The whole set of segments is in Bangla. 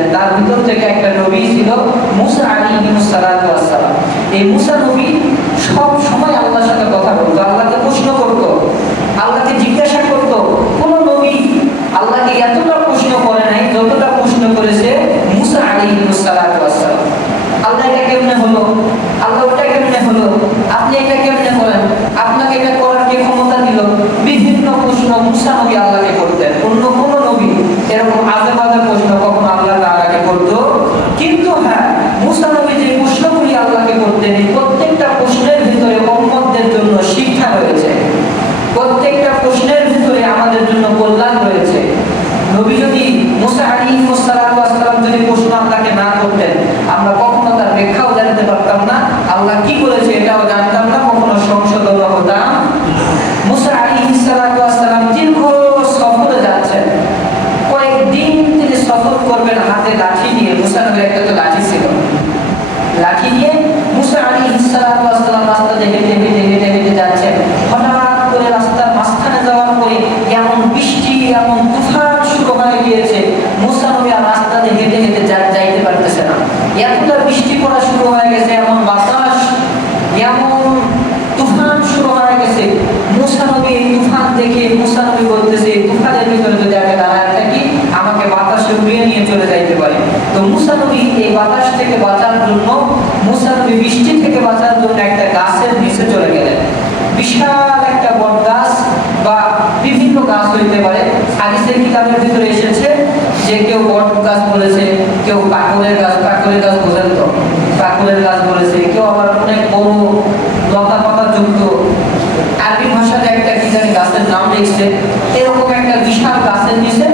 দিয়েছিলেন। তার ভিতর থেকে একটা নবী ছিল মুসা আলাইহিস সালাতু ওয়াস সালাম। এই মুসা নবী সব সময় আল্লাহর সাথে কথা বলতো, আল্লাহকে প্রশ্ন করত, আল্লাহকে জিজ্ঞাসা করত। কোন নবী আল্লাহকে এতটা প্রশ্ন করে নাই যতটা প্রশ্ন করেছে মুসা আলাইহিস সালাতু ওয়াস সালাম। আল্লাহ এটা কেমনে হলো, আল্লাহ ওটা কেমনে হলো, আপনি এটা কেমনে করেন, আপনাকে এটা করার কে ক্ষমতা দিল? বিভিন্ন প্রশ্ন মুসা নবী আল্লাহকে করতেন। অন্য কোন নবী এরকম আজে বাজে প্রশ্ন কখনো আল্লাহ তাআলাকে করতো? কিন্তু হ্যাঁ, মুসা নবী যে প্রশ্নগুলি আল্লাহকে করতেন, এই প্রত্যেকটা প্রশ্নের ভিতরে উম্মতদের জন্য শিক্ষা রয়েছে, প্রত্যেকটা প্রশ্নের ভিতরে আমাদের জন্য কল্যাণ রয়েছে। নবী যদি মুসা আলাইহিস সালাতু ওয়াস সালাম যদি প্রশ্ন আল্লাহকে না করতেন, আমরা কখনো তার ব্যাখ্যাও জানতে পারতাম না, আল্লাহ কি বলেছে এটাও জানতাম না, কখনো সংশোধন হতাম। মুসা আলাইহিস সালাতু ওয়াস সালাম দীর্ঘ সফরে যাচ্ছেন, কয়েকদিন তিনি সফর করবেন হাতে লাঠি নিয়ে। মুসা নবীর একটা তো লাঠি ছিল, লাঠি নিয়ে মুসা আলাইহিস সালাতু ওয়াস সালাম রাস্তা দিয়ে হেঁটে হেঁটে হেঁটে হেঁটে যাচ্ছেন। হঠাৎ করে রাস্তার মাঝখানে যাওয়ার পরে এমন বৃষ্টি, এমন তুফান শুরু হয়ে গিয়েছে, মুসা নবী আর রাস্তা দিয়ে হেঁটে হেঁটে যাইতে পারতেছে না। এতটা বৃষ্টি পড়া শুরু হয়ে গেছে, এমন বাতাস, এমন তুফান শুরু হয়ে গেছে। মুসা নবী এই তুফান দেখে মুসা নবী বলতেছে, এই তুফানের ভিতরে যদি আমি দাঁড়ায় থাকি আমাকে বাতাসে উড়িয়ে নিয়ে চলে যাইতে পারে। তো মুসা নবী এই বাতাস থেকে বাঁচার জন্য, মুসা নবী বৃষ্টি থেকে বাঁচার জন্য একটা গাছের নিচে চলে গেলেন। বিশাল একটা বট গাছ বা বিভিন্ন গাছ হইতে পারে, হাদিসের কিতাবের ভিতরে এসেছে যে কেউ বট গাছ বলেছে, কেউ পাকুলের গাছ, পাকুলের গাছ বোঝেন তো, পাকুলের গাছ বলেছে, কেউ আবার অনেক বড় লতা পাতা যুক্ত আরবি ভাষাতে একটা কি জানি গাছের নাম লিখছে, এরকম একটা বিশাল গাছের নিচে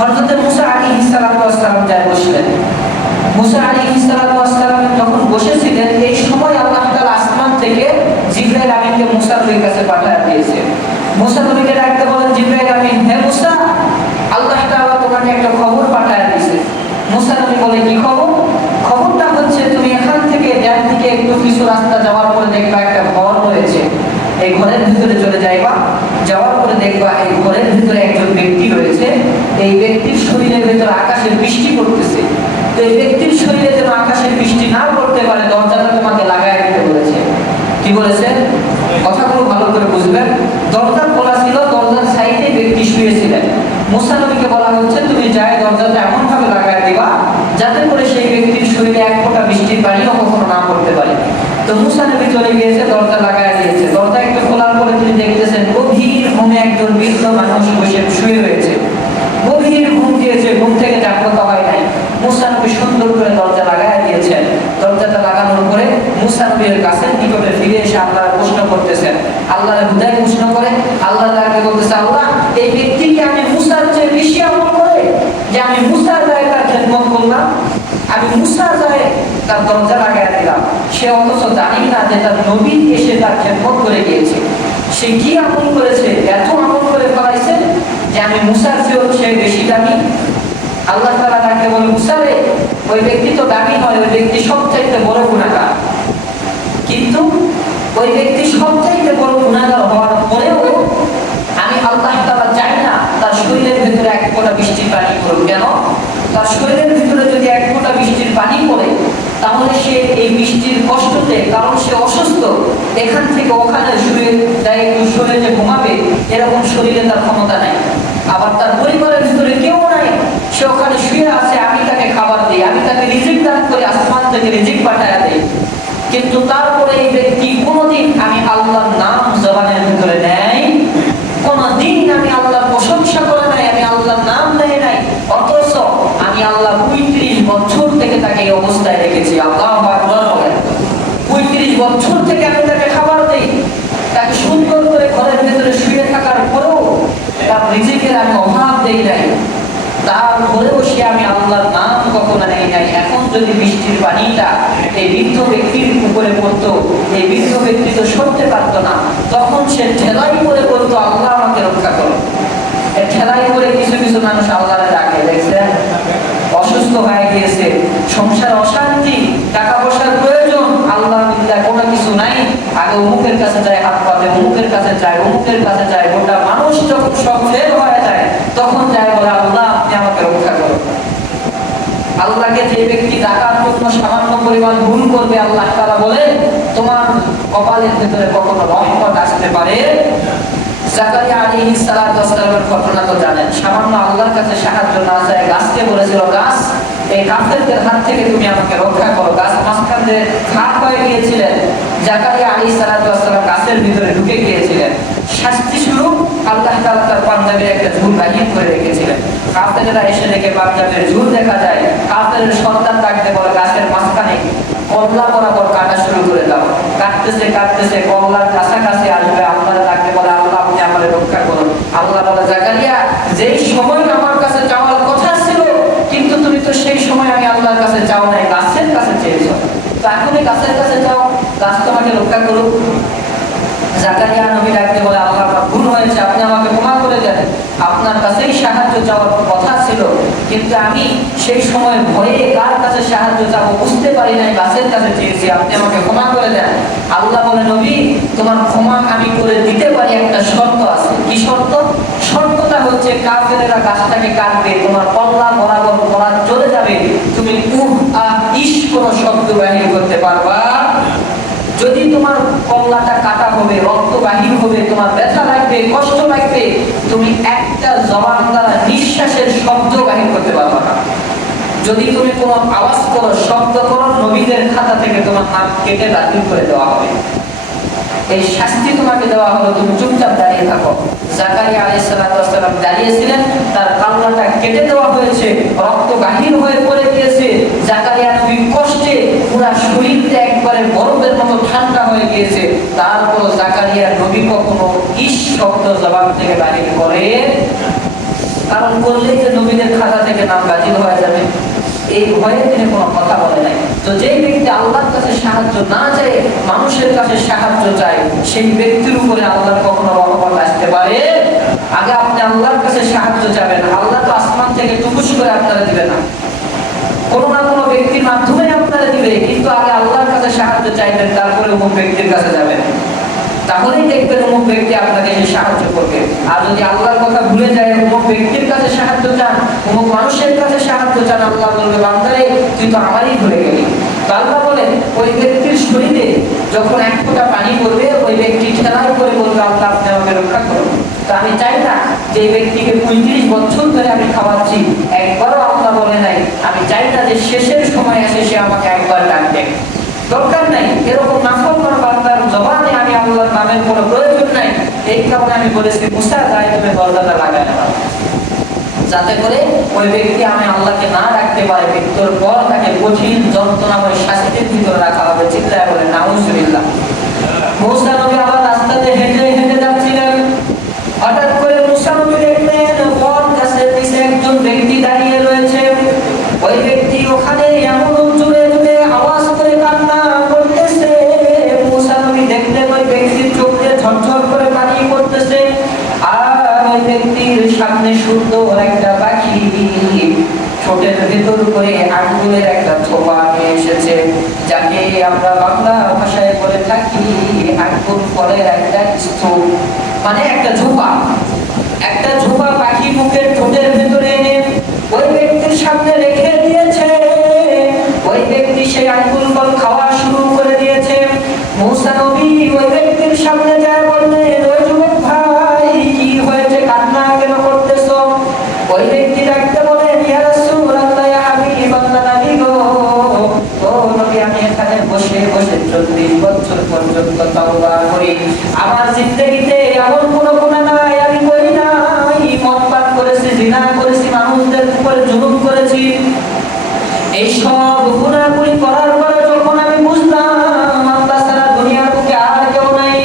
হযরত মুসা আলাইহিস সালাতু ওয়াস সালাম যায় বসলেন। মুসা আলাইহিস সালাতু ওয়াস সালাম যখন বসেছিলেন, এই সময় আল্লাহ তাআলা আসমান থেকে জিবরাইল আমিনকে মুসা নবীর কাছে পাঠিয়ে দিয়েছে। মুসা নবীকে ডাকতে বলেন, জিবরাইল আমিন, হে মুসা, আল্লাহ তাআলা তোমাকে একটা খবর পাঠিয়ে দিয়েছে। মুসা নবী বলে, কি খবর? খবরটা হচ্ছে তুমি এখান থেকে ডান দিকে একটু কিছু রাস্তা যাওয়ার পরে দেখবা একটা ঘর রয়েছে, এই ঘরের ভিতরে চলে যাইবা, যাওয়ার পরে দেখবা এই ঘরের ভিতরে একজন ব্যক্তি রয়েছে, এই ব্যক্তির শরীরের ভিতরে আকাশের বৃষ্টি পড়তেছে। তো এই ব্যক্তির শরীরে যেন আকাশের বৃষ্টি না পড়তে পারে দরজাটা তোমাকে লাগায় দিতে বলেছে। কি বলেছে? কথাগুলো ভালো করে বুঝবেন। দরজা খোলা ছিল, দরজার সাইডে ব্যক্তি শুয়েছিলেন। মুসা নবীকে বলা হচ্ছে তুমি যাই দরজাটা এমন ভাবে লাগায় দিবা যাতে করে সেই ব্যক্তির শরীরে এক ফোঁটা বৃষ্টির পানিও কখনো না পড়তে পারে। তো মুসা নবী চলে গিয়েছে, দরজা লাগায় দিয়েছে। দরজা একটু খোলার পরে তিনি দেখতেছেন গভীর ঘুমে একজন বৃদ্ধ মানুষ বসে শুয়ে রয়েছে, গভীর ঘুম দিয়েছে, ঘুম থেকে জাগ্রত হয় নাই। মুসা নবী সুন্দর করে দরজা লাগায় দিয়েছেন। দরজাটা লাগানোর পরে মুসা নবীর গাছের নিকটে ফিরে এসে আল্লাহর প্রশ্ন করতেছেন, আল্লাহর হুদায় প্রশ্ন করে আল্লাহ তাআলাকে বলতেছে, আল্লাহ, এই ব্যক্তিকে আমি মুসার চেয়ে বেশি আমল করে যে আমি মুসার যায় তার খেদমত করলাম, আমি মুসার যায় তার দরজা লাগায় দিলাম, সে অথচ জানি না যে তার নবী এসে তার খেদমত করে গিয়েছে। সে কি আমল করেছে, এত আমল করে ফেলাইছে যে আমি মুসার চেয়েও সে বেশি দামি। আল্লাহ তাআলা তাকে বলে, মুসা রে, ওই ব্যক্তি তো দামি হয়, ওই ব্যক্তি সবচাইতে বড় গুনাহগার, কিন্তু ওই ব্যক্তি সবচাইতে বড় গুনাহগার হওয়ার পরেও আমি আল্লাহ তাআলা চাই না তার শরীরের ভিতরে এক ফোঁটা বৃষ্টির পানি পড়ুক। কেন? তার শরীরের ভিতরে যদি এক ফোঁটা বৃষ্টির পানি পড়ে তাহলে সে এই বৃষ্টির কষ্টতে, কারণ সে অসুস্থ, এখান থেকে ওখানে শুয়ে যায় একটু সরে যে ঘুমাবে এরকম শরীরে তার ক্ষমতা নাই। আবার তার পরিবারের ভিতরে কেউ নাই, সে ওখানে শুয়ে আছে, আমি তাকে খাবার দিই, আমি তাকে রিজিক দান করি, আসমান থেকে রিজিক পাঠায় দেই, কিন্তু তারপরে এই ব্যক্তি কোনোদিন আমি আল্লাহর নাম জবানের ভিতরে নেয়, কোনোদিন আমি আল্লাহর প্রশংসা করে নাই, আমি আল্লাহর নাম নেয় নাই, অথচ আমি আল্লাহ ৩৫ বছর থেকে তাকে এই অবস্থায় রেখেছি। আল্লাহু আকবার বলেন। ৩৫ বছর থেকে আমি তাকে খাবার দেই, তাকে সুন্দর করে ঘরের ভিতরে শুয়ে থাকার পরেও তার রিজিকের আমি অভাব দেই নাই, তারপরেও সে আমি আল্লাহর নাম কখনো নেই নাই। এখন যদি বৃষ্টির পানিটা এই বৃদ্ধ ব্যক্তির উপরে পড়তো, এই বৃদ্ধ ব্যক্তি তো সরতে পারতো না, তখন সে ঠেলাই করে বলতো, আল্লাহ আমাকে রক্ষা করো। ঠেলাই করে কিছু কিছু মানুষ আল্লাহরে ডাকে, দেখছেন, অসুস্থ হয়ে গিয়েছে, সংসার অশান্তি, টাকা পয়সার প্রয়োজন, আল্লাহ বিল্লাহ কোনো কিছু নাই, আগে অমুকের কাছে যায়, হাত পাতে অমুকের কাছে যায়, অমুকের কাছে যায়, গোটা মানুষ যখন সব ফেল হয়ে যায় তখন যায় বলে, আল্লাহ আপনি আমাকে রক্ষা করুন। আল্লাহকে যে ব্যক্তি ডাকার জন্য সামান্য পরিমাণ ভুল করবে, আল্লাহ তাআলা বলেন তোমার কপালের ভিতরে কখনো রহমত আসতে পারে। জাকারিয়া আলাইহিস সালাতু ওয়াস সালামের ঘটনা তো জানেন। সামান্য আল্লাহর কাছে সাহায্য না চায় গাছকে বলেছিল, গাছ এই কাফেরদের হাত থেকে তুমি আমাকে রক্ষা করো। গাছ মাঝখান দিয়ে ফাঁক হয়ে গিয়েছিলেন, জাকারিয়া আলাইহিস সালাতু ওয়াস সালাম গাছের ভিতরে ঢুকে গিয়েছিলেন। শাস্তি স্বরূপ আল্লাহ তাআলা তার পাঞ্জাবির একটা ঝুল বাহির করে রেখেছিলেন। কাফেররা এসে দেখে পাঞ্জাবির ঝুল দেখা যায়, কাফেরের সন্তান ডাকতে বলে গাছের মাঝখানে কল্লা বরাবর কাটা শুরু করে দাও। কাটতেছে কাটতেছে কল্লার কাছাকাছি আসবে, আল্লাহ ডাকতে বলে আল্লাহ আপনি আমাদের রক্ষা করুন। আল্লাহ বলে জাকারিয়া যেই সময় আমার কাছে চাওয়ার কথা ছিল, কিন্তু তুমি তো সেই সময় আমি আল্লাহর কাছে চাও নাই, গাছের কাছে চেয়েছো, তো এখনই গাছের কাছে চাও, গাছ তোমাকে রক্ষা করুক। জাকারিয়া নবী ডাকতে বলে আল্লাহ আমার ভুল হয়েছে, আপনি আমাকে ক্ষমা করে দেন, আপনার কাছেই সাহায্য চাওয়ার কথা ছিল, কিন্তু আমি সেই সময় ভয়ে কার কাছে সাহায্য চাবো বুঝতে পারি নাই, গাছের কাছে চেয়েছি, আপনি আমাকে ক্ষমা করে দেন। আল্লাহ বলে নবী তোমার ক্ষমা আমি করে দিতে পারি, একটা শর্ত আছে। কি শর্ত? শর্তটা হচ্ছে কাফেরেরা গাছটাকে কাটবে, তোমার কল্লা বরাবর করা চলে যাবে, তুমি উহ আহ ইস কোনো শব্দ বাহির করতে পারবা। যদি তোমার কল্লাটা কাটা হবে, রক্ত বাহির হবে, তোমার ব্যথা লাগবে, কষ্ট লাগবে, তুমি একটা জবান দ্বারা নিঃশ্বাসের শব্দ বাহির করতে পারবে না। যদি তুমি কোনো আওয়াজ করো, শব্দ করো, নবীদের খাতা থেকে তোমার নাম কেটে বাতিল করে দেওয়া হবে। এই শাস্তি তোমাকে দেওয়া হলো, তুমি চুপচাপ দাঁড়িয়ে থাকো। জাকারিয়া আলাইহিস সালাতু ওয়াস সালাম দাঁড়িয়েছিলেন, তার কাল্লাটা কেটে দেওয়া হয়েছে, রক্ত বাহির হয়ে পড়ে গিয়েছে। জাকারিয়া নবী কষ্টে পুরো শরীরটা একবারে বরফের মতো ঠান্ডা হয়ে গিয়েছে। তারপর জাকারিয়া নবী কখনো ইস শব্দ জবান থেকে বাহির করে, কারণ বললেই যে নবীদের খাতা থেকে নাম বাতিল হয়ে যাবে, এই ভয়ে তিনি কোনো কথা বলে নাই। তো যেই ব্যক্তি আল্লাহর কাছে সাহায্য না চায়, মানুষের কাছে সাহায্য চায়, সেই ব্যক্তির উপরে আল্লাহর কখনো রহমত আসতে পারে। আগে আপনি আল্লাহর কাছে সাহায্য চাবেন, আল্লাহ তো আসমান থেকে টুকুস করে আপনারা দিবে না, কোনো না কোনো ব্যক্তির মাধ্যমে আপনারা দিবে, কিন্তু আগে আল্লাহর কাছে সাহায্য চাইবেন, তারপরে অমুক ব্যক্তির কাছে যাবেন, তাহলেই দেখবেন অমুক ব্যক্তি আপনাকে এসে সাহায্য করবে। আর যদি আল্লাহর কথা ভুলে যায়, অমুক ব্যক্তির কাছে সাহায্য চান, অমুক মানুষের কাছে সাহায্য চান, আল্লাহ বলবে বান্দারে তুই তো আমারই ভুলে গেলি। তো আল্লাহ বলেন ওই ব্যক্তির শরীরে যখন এক ফোঁটা পানি পড়বে, ওই ব্যক্তি ঠেলায় করে বলবে আল্লাহ আপনি আমাকে রক্ষা করুন। তো আমি চাই না যে এই ব্যক্তিকে 35 বছর ধরে আমি খাওয়াচ্ছি, একবারও আল্লাহ বলে নাই, আমি চাই না যে শেষের সময় এসে সে আমাকে একবার ডাকবে, দরকার নাই। এরকম নাফরমান বান্দার জবানে আমি আল্লাহর নামের কোনো প্রয়োজন নাই। এই কারণে আমি বলেছি মুসা গায়ে তুমি দরজাটা লাগায় না, যাতে করে ওই ব্যক্তি আমি আল্লাহকে না ডাকতে পারে, মৃত্যুর পর তাকে কঠিন যন্ত্রণাময় শাস্তির ভিতরে রাখা হবে। চিল্লায় বলে নাউজুবিল্লাহ। মুসা নবী আবার রাস্তাতে হেঁটে হেঁটে যাচ্ছিলেন, হঠাৎ করে মুসা নবী দেখলেন বট গাছের নিচে একজন ব্যক্তি দাঁড়িয়ে রয়েছে। ওই ব্যক্তি ওখানে এমন জোরে জোরে আওয়াজ করে কান্না করতেছে। মুসা নবী দেখলেন ওই ব্যক্তির চোখ দিয়ে ঝরঝর করে পানি পড়তেছে, আর ওই ব্যক্তির সামনে সুন্দর একটা পাখি ঠোঁটের ভেতর করে আঙ্গুলের একটা থোপা নিয়ে এসেছে, যাকে আমরা বাংলা ভাষায় বলে থাকি আঙ্গুল ফলের একটা স্তূপ, মানে একটা ঝোপা। একটা ঝোপা পাখি মুখের ঠোঁটের ভেতরে এনে ওই ব্যক্তির সামনে রেখে দিয়েছে। ওই ব্যক্তি সেই আঙ্গুল ফল খাওয়া শুরু করে দিয়েছে। মুসা নবী ওই ব্যক্তির সামনে যায় বললেন, ওই যুবক ভাই কি হয়েছে, কান্না কেন করতেছো? ওই ব্যক্তি ডাকতে বলেন, ইয়া রাসূলুল্লাহ ইয়া হাবিবাল্লাহ, নবী গো, ও নবী আমি এখানে বসে বসে 40 বছর পর্যন্ত তওবা করি, আমার জিন্দেগিতে এমন কোনো গুনাহ নাই আমি করি নাই, মদ পান করেছি, জিনা করেছি, মানুষদের উপরে জুলুম করেছি। এই সব গুনাহগুলি করার পরে যখন আমি বুঝলাম আল্লাহ ছাড়া দুনিয়ার বুকে আর কেউ নাই,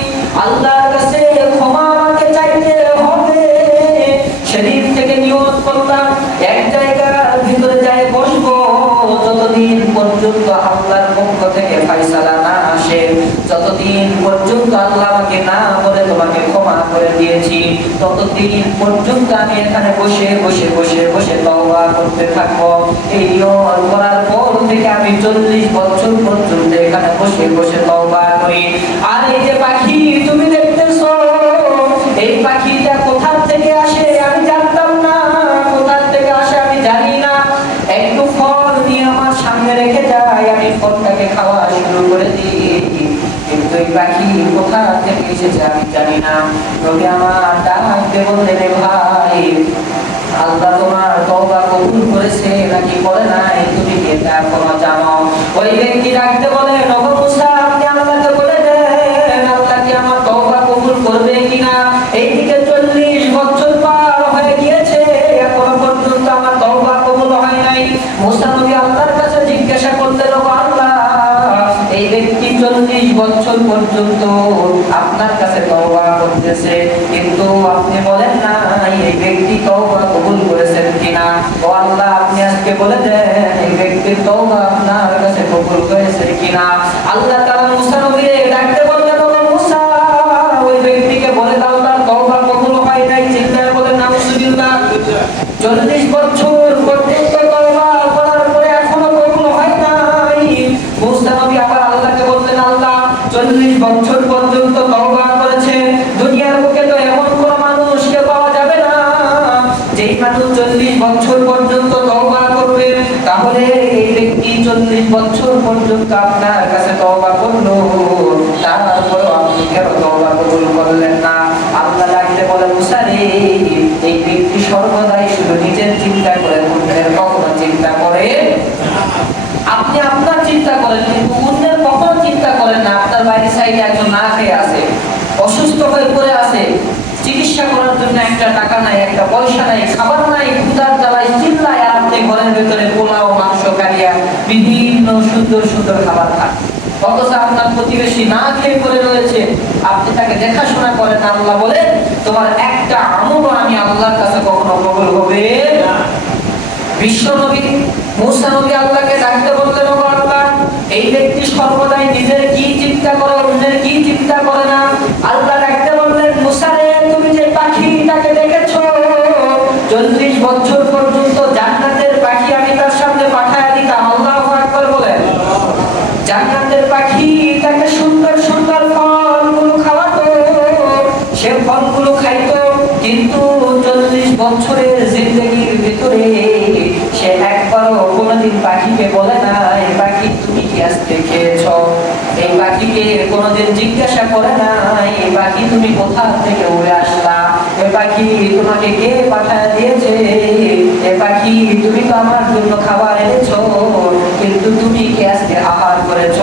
আল্লাহর কাছে ক্ষমা আমাকে চাইতে হবে, সেদিন থেকে নিয়ত করলাম এক জায়গার ভিতরে যাই বসবো, যতদিন পর্যন্ত আল্লাহর পক্ষ থেকে ফয়সালা না আসে, যতদিন পর্যন্ত আল্লাহ আমাকে না বলে তোমাকে ক্ষমা করে দিয়েছি, ততদিন পর্যন্ত আমি এখানে বসে বসে বসে বসে তওবা করতে থাকবো। এই নিয়ত করার পর থেকে আমি 40 বছর পর্যন্ত এখানে বসে বসে তওবা করি। আর এই যে পাখি তুমি দেখতেছো, এই পাখিটা কোথা থেকে আসে আমি জানতাম না, কোথা থেকে আসে আমি জানি না, একটু ফল নিয়ে আমার সামনে রেখে যায়, আমি ফলটাকে খাওয়া শুরু করে দিই, কিন্তু এই পাখি কোথা থেকে এসেছে আমি জানি না। নবী আমার ডাকতে বললেন, ভাই আল্লাহ তোমার তওবা কবুল করেছে নাকি করে নাই, তুমি কি এটা এখনো জানো? ওই ব্যক্তি ডাকতে বলে, নবী মুসা আপনি আল্লাহকে বলে দেন আল্লাহ কি আমার তওবা কবুল করবে কিনা। এইদিকে 40 বছর পার হয়ে গিয়েছে, এখনো পর্যন্ত আমার তওবা কবুল হয় নাই। মুসা নবী আল্লাহর কাছে জিজ্ঞাসা করলেন, ও আল্লাহ এই ব্যক্তি 40 বছর পর্যন্ত আপনার কাছে তওবা করতেছে, কিন্তু আপনি বলেন না এই ব্যক্তি তওবা কবুল করেছেন কিনা। ও আল্লাহ আপনি আজকে বলে দেন এই ব্যক্তির তওবা আপনার কাছে কবুল হয়েছে কিনা। আল্লাহ তাআলা মুসা নবীকে ডাকতে বললেন, ও মুসা ওই ব্যক্তিকে বলে দাও তার তওবা কবুল হয় নাই। চিন্তায় বলেন নাউজুবিল্লাহ, 40 বছর পর্যন্ত তওবা করার পরে এখনো কবুল হয় নাই। মুসা নবী আবার আল্লাহকে বললেন, আল্লাহ 40 বছর পর্যন্ত তওবা করেছে, দুনিয়ার বুকে তো এমন কোন মানুষকে পাওয়া যাবে না যেই মানুষ 40 বছর পর্যন্ত তওবা করবে। তাহলে এই ব্যক্তি 40 বছর পর্যন্ত আপনার কাছে তওবা করলো, তারপরেও আপনি কেন তওবা কবুল করলেন না? আল্লাহ ডাকতে বলে, মুসা রে এই ব্যক্তি সর্বদাই শুধু নিজের চিন্তা করে, অন্যের কখনো চিন্তা করে। আপনি আপনার চিন্তা করেন কিন্তু অন্যের কখনো চিন্তা করেন না। আপনার বাড়ির সাইডে একজন না খেয়ে আছে, অসুস্থ হয়ে পড়ে আছে, চিকিৎসা করার জন্য একটা টাকা নাই, একটা পয়সা নাই, খাবার নাই, ক্ষুধার জ্বালায় চিল্লায়, আর আপনি ঘরের ভেতরে পোলাও, মাংস, কালিয়া বিভিন্ন সুন্দর সুন্দর খাবার খান। অথচ আপনার প্রতিবেশী না খেয়ে পড়ে রয়েছে, আপনি তাকে দেখাশোনা করেন। আল্লাহ বলেন তোমার একটা আমলও আমি আল্লাহর কাছে কখনো কবুল হবে না। বিশ্ব নবী মুসা নবী আল্লাহকে ডাকতে বললেন, ও আল্লাহ এই ব্যক্তি সর্বদাই নিজের কি চিন্তা করে, অন্যের কি চিন্তা করে না। আল্লাহ ডাকতে বললেন, মুসা রে তুমি যে পাখিটাকে দেখেছো 40 বছর পর্যন্ত জান্নাতের পাখি আমি তার সামনে পাঠায় দিতাম। আল্লাহু আকবার বলেন। জান্নাতের পাখি তাকে সুন্দর সুন্দর ফলগুলো খাওয়াতো, সে ফলগুলো খাইতো, কিন্তু 40 বছরের জিন্দেগির ভিতরে সে একবারও কোনোদিন পাখিকে বলে না এই পাখি তুমি কি আজকে খেয়েছ। এই পাখিকে কোনোদিন জিজ্ঞাসা করে না এই পাখি তুমি কোথা থেকে উড়ে আসলা, এই পাখি তোমাকে কে পাঠায় দিয়েছে, এই পাখি তুমি তো আমার জন্য খাবার এনেছো, কিন্তু তুমি কি আজকে আহার করেছ।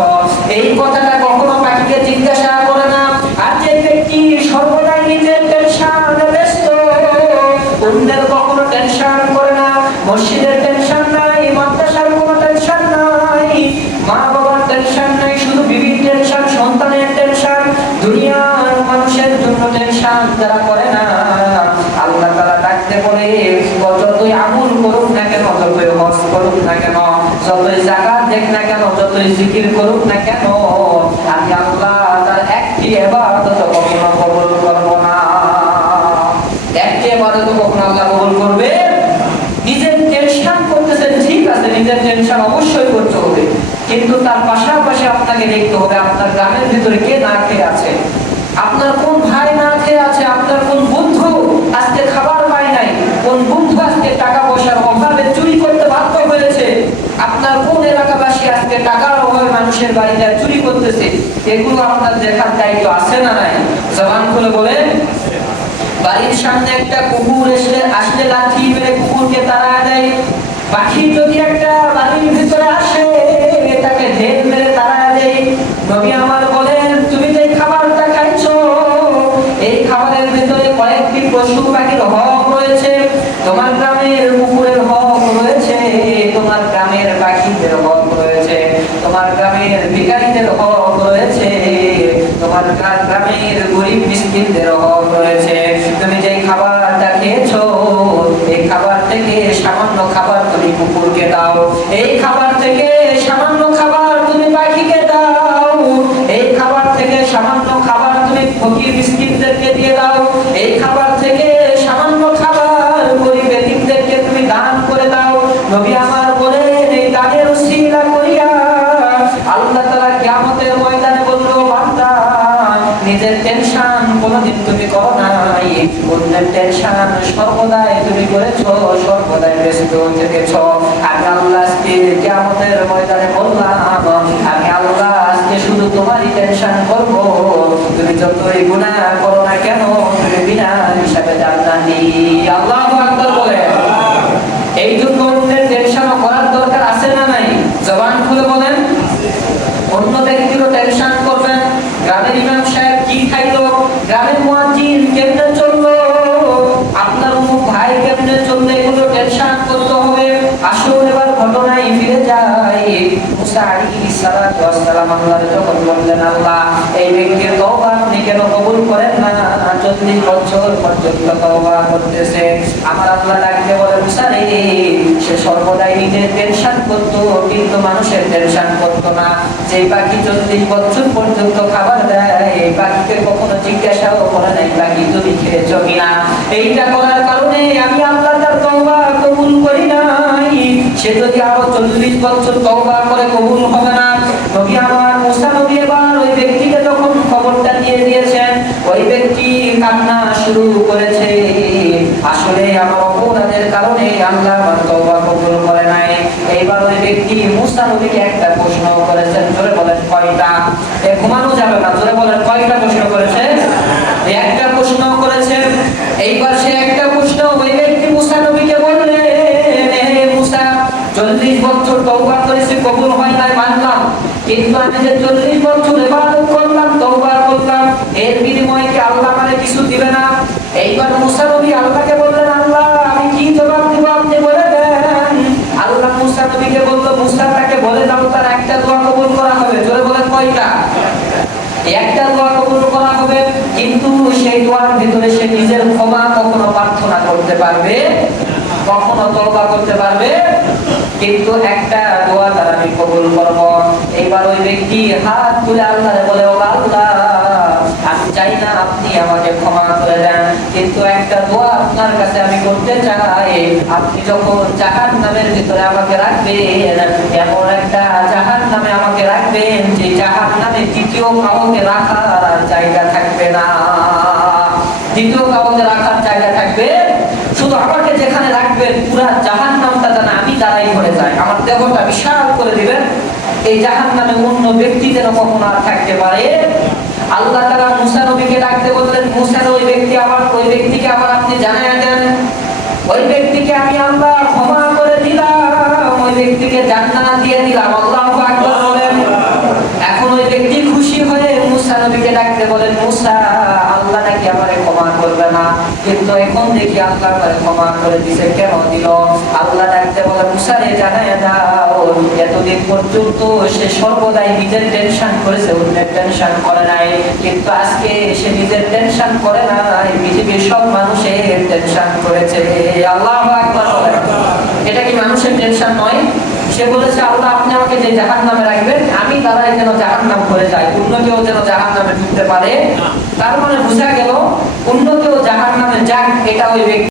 এই কথাটা কখনো পাখিকে জিজ্ঞাসা করে না। আর যে ব্যক্তি সর্বদাই নিজের টেনশনে ব্যস্ত, অন্যের কখনো টেনশন করে না, মসজিদের টেনশন নাই, মাদ্রাসার কোনো টেনশন নাই, মা বাবার টেনশন নাই, শুধু বিবির টেনশন, সন্তানের টেনশন, দুনিয়ার মানুষের জন্য টেনশন যারা করে না, আল্লাহ তাআলা ডাকতে বলে যতই আমল করুক না কেন, যতই হজ করুক না কেন, যতই যাকাত দেখ না কেন, যতই জিকির করুক না কেন, আমি আল্লাহ তার একটি ইবাদত কখনো কবুল করব না। একটি ইবাদত কখনো আল্লাহ কবুল করবে? নিজের টেনশন করতেছেন, ঠিক আছে, নিজের টেনশন অবশ্যই করতে হবে, কিন্তু তার পাশাপাশি আপনাকে দেখতে হবে আপনার গ্রামের ভিতরে কে না খেয়ে আছে, আপনার কোন ভাই না খেয়ে আছে, আপনার কোন বন্ধু আজকে খাবার পায় নাই, কোন বন্ধু আজকে টাকা পয়সার অভাবে চুরি করতে বাধ্য হয়েছে, আপনার কোন এলাকাবাসী আজকে টাকার অভাবে মানুষের বাড়িতে চুরি করতেছে, এগুলো আপনার দেখার দায়িত্ব আছে না নাই? জবান খুলে বলেন। বাড়ির সামনে একটা কুকুর আসলে লাঠি মেরে কুকুরকে তাড়া দেয়। পাখি যদি একটা বাড়ির ভিতরে আসে তাকে ঢেল মেরে তাড়া দেয়। নবী আমার বলেন তুমি যে খাবারটা খাইছো এই খাবারের ভিতরে কয়েকটি পশু পাখির হক রয়েছে, তোমার গ্রামের কুকুরের হক রয়েছে, তোমার গ্রামের পাখিদের হক রয়েছে, তোমার গ্রামের ভিখারীদের হক রয়েছে, তোমার গ্রামের গরিব মিসকিনদের হক রয়েছে। তুমি যে খাবারটা খেয়েছো এই খাবার থেকে সামান্য খাবার তুমি কুকুরকে দাও, এই খাবার থেকে সামান্য খাবার তুমি পাখিকে দাও, এই খাবার থেকে সামান্য খাবার তুমি ফকির মিসকিনদেরকে দিয়ে দাও, এই খাবার থেকে সামান্য খাবার গরিব এতিমদেরকে তুমি দান করে দাও। নবী আমার বলেন এই দানের উসিলা করিয়া আল্লাহ তাআলা কিয়ামতের ময়দানে বলল বান্দা নিজের টেনশন কোনদিন তুমি করো নাই, অন্যের টেনশন সর্বদাই তুমি করেছো, সর্বদাই ব্যস্ত থেকেছো। আমি আল্লাহ আজকে কিয়ামতের ময়দানে বললাম আমি আল্লাহ আজকে শুধু তোমারই টেনশন করব, তুমি যতই গুনাহ করো না কেন তুমি বিনা হিসাবে জান্নাতি। আল্লাহু আকবার বলে। এই জন্য অন্যের টেনশন করার দরকার আছে না নাই? জবান খুলে বলেন। অন্য ব্যক্তিরও টেনশন করবেন, গ্রামের ইমাম সাহেব কি খাইলো, গ্রামের মুয়াজ্জিন কেমনে চললো, আপনার অমুক ভাই কেমনে চললো, এগুলো টেনশন করতে হবে। আসলে এবার ঘটনায় ফিরে যায়। মুসা আলাইহিস সালাতু ওয়াস সালাম আল্লাহর যখন বললেন, আল্লাহ এই ব্যক্তির তওবা আপনি কেন কবুল করেন না? 40 বছর পর্যন্ত তওবা করতেছে। আমার আল্লাহ ডাকতে বলে, মুসা রে, সে সর্বদাই নিজের টেনশন করত কিন্তু মানুষের টেনশন করত না। যে পাখি 40 বছর পর্যন্ত খাবার দেয়, এই পাখিকে কখনো জিজ্ঞাসাও করে নাই পাখি তুমি খেয়েছো কিনা। এইটা করার কারণে আমি আল্লাহ তার তওবা কবুল করি নাই। সে যদি আরো 40 বছর তওবা করে কবুল হবে না। নবী আমার মুসা নবী এবার ওই ব্যক্তিকে যখন খবরটা দিয়ে দিয়েছেন, ওই ব্যক্তি কান্না শুরু করেছে। আসলে আমার অপরাধের কারণে আল্লাহ আমার তওবা কবুল করে নাই। এইবার ওই ব্যক্তি মুসা নবীকে একটা প্রশ্ন করেছেন, জোরে বলেন কয়টা? ঘুমানো যাবে না, জোরে বলেন কয়টা প্রশ্ন করেছে? একটা প্রশ্ন করেছে। এইবার সে একটা প্রশ্ন ওই ব্যক্তি মুসা নবীকে বললেন, হে মুসা, 40 বছর তওবা করেছি কবুল হয় নাই মানলাম, কিন্তু আমি যে 40 বছর ইবাদত করলাম তওবা করলাম, এর বিনিময়ে কি আল্লাহ আমাকে কিছু দিবে না? এইবার মুসা নবী আল্লাহকে বললেন, আল্লাহ আমি কি জবাব দেব আপনি বলে দেন। আল্লাহ মুসা নবীকে বলল, মুসা তাকে বলে দাও তার একটা দোয়া কবুল করা হবে। জোরে বলেন কয়টা? একটা দোয়া কবুল করা হবে, কিন্তু সেই দোয়ার ভিতরে সে নিজের ক্ষমা কখনো প্রার্থনা করতে পারবে, কখনো তওবা করতে পারবে, কিন্তু একটা দোয়া তার আমি কবুল করব। এইবার ওই ব্যক্তি হাত তুলে আল্লাহরে বলে, ও আল্লাহ আমি চাই না আপনি আমাকে ক্ষমা করে দেন, কিন্তু একটা দোয়া আপনার কাছে আমি করতে চাই। আপনি যখন জাহান্নামের ভিতরে আমাকে রাখবেন, এমন একটা জাহান্নামে আমাকে রাখবেন যে জাহান্নামে দ্বিতীয় কাউকে রাখার জায়গা থাকবে না। দ্বিতীয় কাউকে রাখার জায়গা থাকবে, শুধু আমাকে যেখানে রাখবেন পুরা জাহান্নামটা যেন আমি দাঁড়াই হয়ে যায়, আমার দেহটা বিশাল করে দিবেন। এই জাহান্নামে অন্য ব্যক্তি যেন কখনো আর থাকতে পারে। আল্লাহ তাআলা মুসা নবীকে ডাকতে বললেন, মুসা ওই ব্যক্তিকে আবার আপনি জানায়া দেন, ওই ব্যক্তিকে আমি আল্লাহ ক্ষমা করে দিলাম, ওই ব্যক্তিকে জান্নাত দিয়ে দিলাম। আল্লাহু আকবার বলেন। এখন ওই ব্যক্তি খুশি হয়ে মুসা নবীকে ডাকতে বলেন, মুসা আল্লাহ নাকি আমারে ক্ষমা করবে না, কিন্তু এখন দেখি আল্লাহ আমারে ক্ষমা করে দিয়েছে, কেন দিল? আল্লাহ ডাকতে বলে, মুসা রে জানায়া দাও, এতদিন পর্যন্ত সে সর্বদাই নিজের টেনশন করেছে, অন্যের টেনশন করে নাই, কিন্তু আজকে সে নিজের টেনশন করে নাই, পৃথিবীর সব মানুষের টেনশন করেছে। আল্লাহু আকবার বলেন। এটা কি মানুষের টেনশন নয়? সে বলেছে, আল্লাহ আপনি আমাকে যে জাহান্নামে রাখবেন আমি দ্বারাই যেন জাহান্নাম করে যাই, অন্য কেউ যেন জাহান্নামে ঢুকতে পারে। তার মানে বোঝা গেল অন্য কেউ জাহান্নামে যাক, এটা ওই ব্যক্তি